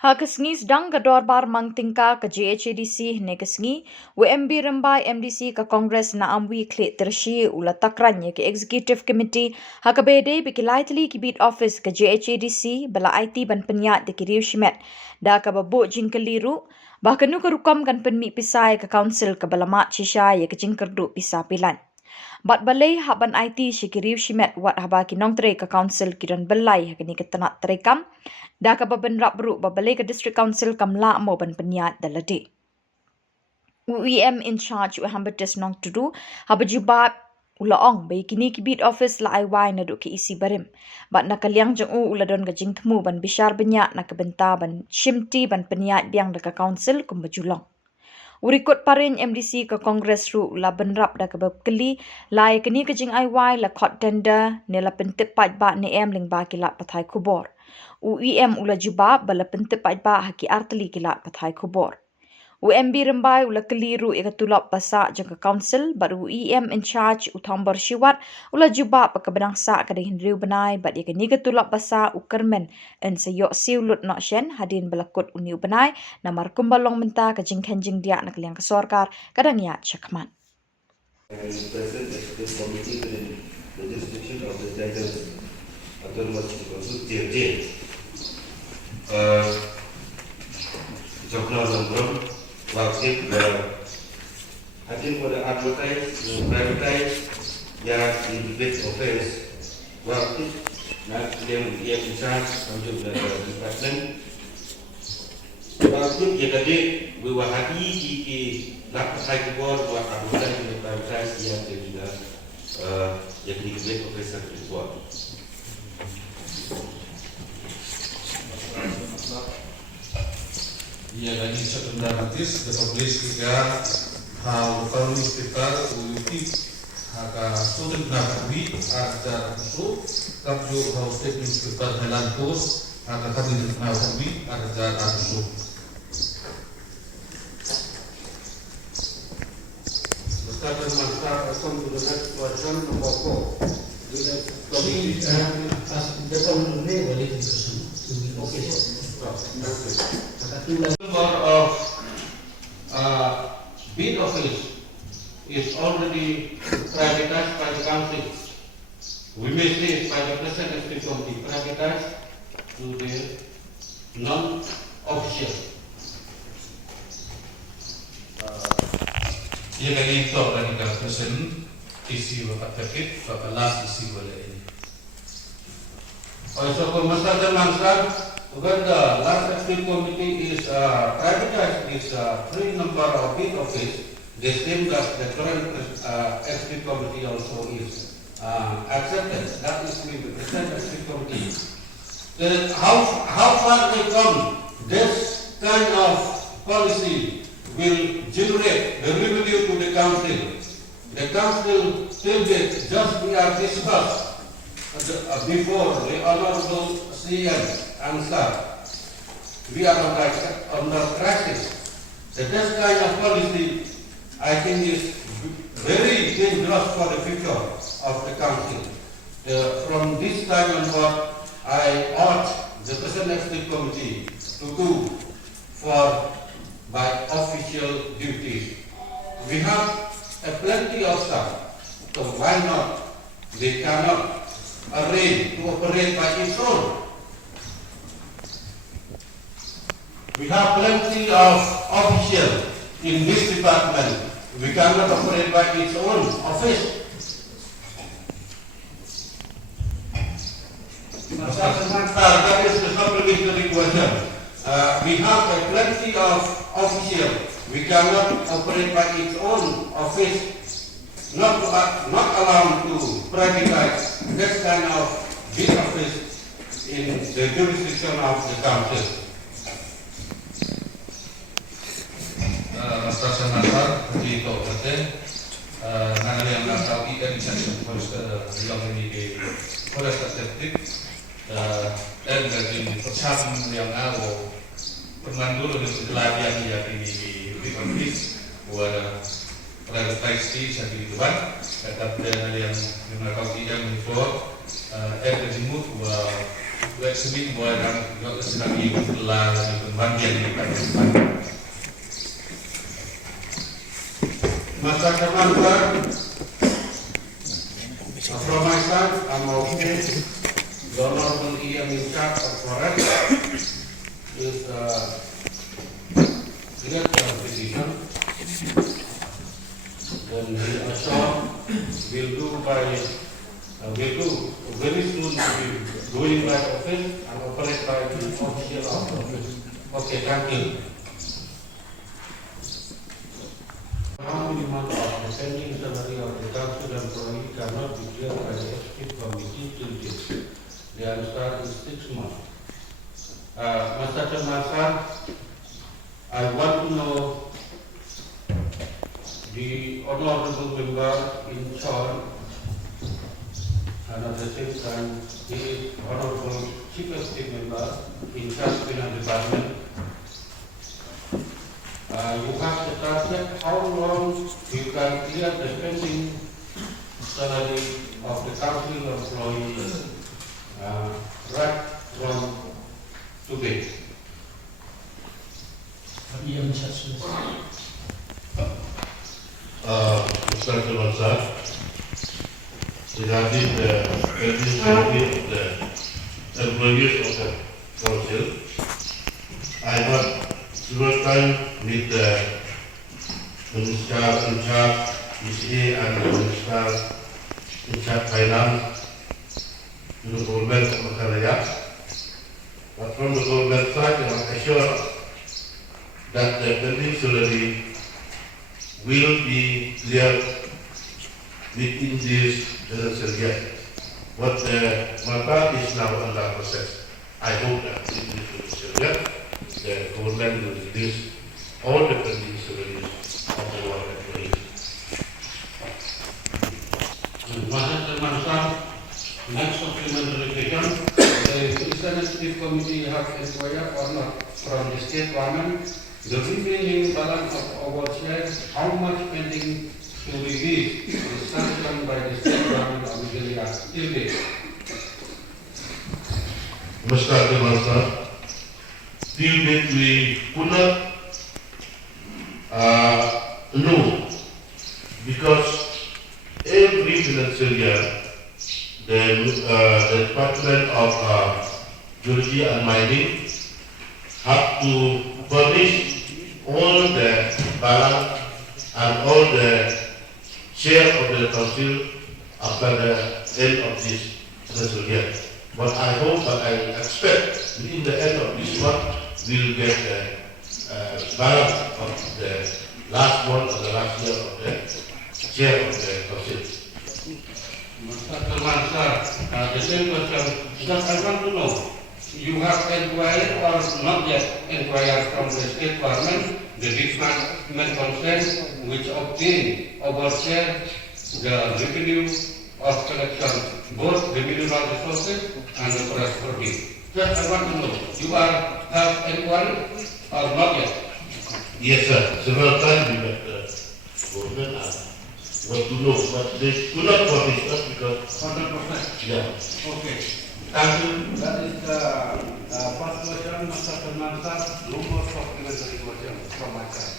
Hakasngi sedang gador bar mang tingka ke JHADC negasngi WMB Rymbai MDC ke Kongres na amwi klik tersi ula Takraiñ ke Executive Committee hakabede bikilai teli kibit office ke JHADC bala IT ban penyat de Riew Shimet da ka babuk jingkeliru bahkan ke rukam kan penmi pisai ke council ke bala mat shisha ye ke jingkerdu pisa pilan. Bat balai haban IT Riew Shimet wat haba kinong tere ke council kiran belai hakini ke tenak terekam da ka baben rap bru babalai ke district council kamla mo ban penyat dalade. UEM in charge we hambetes nong tudu haba jubat ulaong bai kini kibit office la IY na do ke isi barim. Bat na kaliang jeng ula don ka jingtemu ban bishar benyak na kebenta ban shimti ban penyat biang da ka council kumbajulong. Urikut parin MDC ke Kongres ru la benrap da kebab keli la kini ke jing IY la court tender ne la pentip pat ba ne ling ba kilat patai Khubor. UEM ula jubab bala pentip pat ba haki arteli kilat patai Khubor. UMB Rymbai ula keliru ika tulap pasak jang ke council baru UEM in charge utambar siwat ula jubab pa kebenang sak kada Riew benai bat ika ni ke tulap pasak ukermen en sayok siulut nak shen hadin belakut uniu benai namar kumbalong menta ke jingkan jing dia nak liang ke sorkar kadang ya cakman. Present Executive Committee in the jurisdiction of the title Autonomous Council TFJ. Jokna nombor wajib hadir pada advertise yang di debate office wajib nak yang bincang untuk department wajib yang tadi berwahadi di nak pakai Khubor buat advertise yang juga yang di debate office tersebut. Ia lagi sebenarnya publish juga how kalau newspaper uti haka student nabi ada itu tapi how state newspaper melantos haka kami nabi ada itu. Sekarang masa akan gunakan version donbosco. Jadi depan ini boleh diteruskan. Okey. Number of bid office is already privatized by the council. We may say by the present executive committee privatized to the non-official. Ia lagi itu dari present isi bapak terkait bapak last isi boleh ini. Also, Mr. Mansar, when the last executive committee is privatized this three number of bid office, the same that the current executive committee also is accepted. That is with the present executive committee. How far they come, this kind of policy will generate the revenue to the council. The council still just we are discussed before the honorable CM answer. We are under crisis. This kind of policy, I think, is very dangerous for the future of the council. From this time onward, I urge the present executive committee to do for by official duties. We have plenty of stuff, so why not? They cannot arrange to operate by its own. We have plenty of officials in this department. We cannot operate by its own office. That is the supplementary question. We have plenty of officials. We cannot operate by its own office. Not allowed to privatize this kind of big office in the jurisdiction of the council. Masyarakat nasar di kabupaten nanti yang nakal ikan bisa yang ini di Polres Tasik dan dari percam yang awal pernah dulu di pelatihan yang di konflik buat privatized Shaki Tuan, tetapi yang nakal ikan info dari jemut buat kami buat yang sedang dikelar di pembagian di Pakistan. Masa Kementerian from my side, I'm okay. The Honorable EM in charge of forest is great decision. Then he assured will do very soon be doing by office and operate by the official office. Okay, thank you. How many months of the pending salary of the council employee cannot be cleared by the executive committee till this? The answer is 6 months. Mr. Chairman, I want to know the honorable member in charge, and at the same time the honorable chief executive member in charge of the department. You have to target how long you can clear the pending salary of the council employees right from today. Mr. Chairman, regarding the pending salary of the employees of the council, I have several times with the Minister in charge ECA and the Minister in charge Finance to the government of Meghalaya. But from the government side, they are assured that the pending salary will be cleared within this financial year. But the matter is now under process. I hope that in this financial year, the government will release all the pending salaries of our employees. Next supplementary question, the Executive Committee have inquired or not from the state government the remaining balance of our shares, how much pending to release is sanctioned by the state government of Meghalaya till date. Mr. Chairman, till date we could not know, because every financial year the Department of Geology and Mining have to furnish all the balance and all the share of the council after the end of this financial year. But I hope, but I expect within the end of this month we will get the balance of the last month or the last year of the share of the council. Mr. Chairman, the same question, because I want to know, you have inquired or not yet inquired from the state government, the department concerned which obtain our share, the revenue of collection, both the mineral resources and the forest produce. Just I want to know, you have inquired or not yet? Yes, sir. Several times we met the government and what to know, but they could not furnish us because 100%. yeah. Okay. Thank you. That is the first question, Mr. Chairman, sir. No more supplementary question from my side.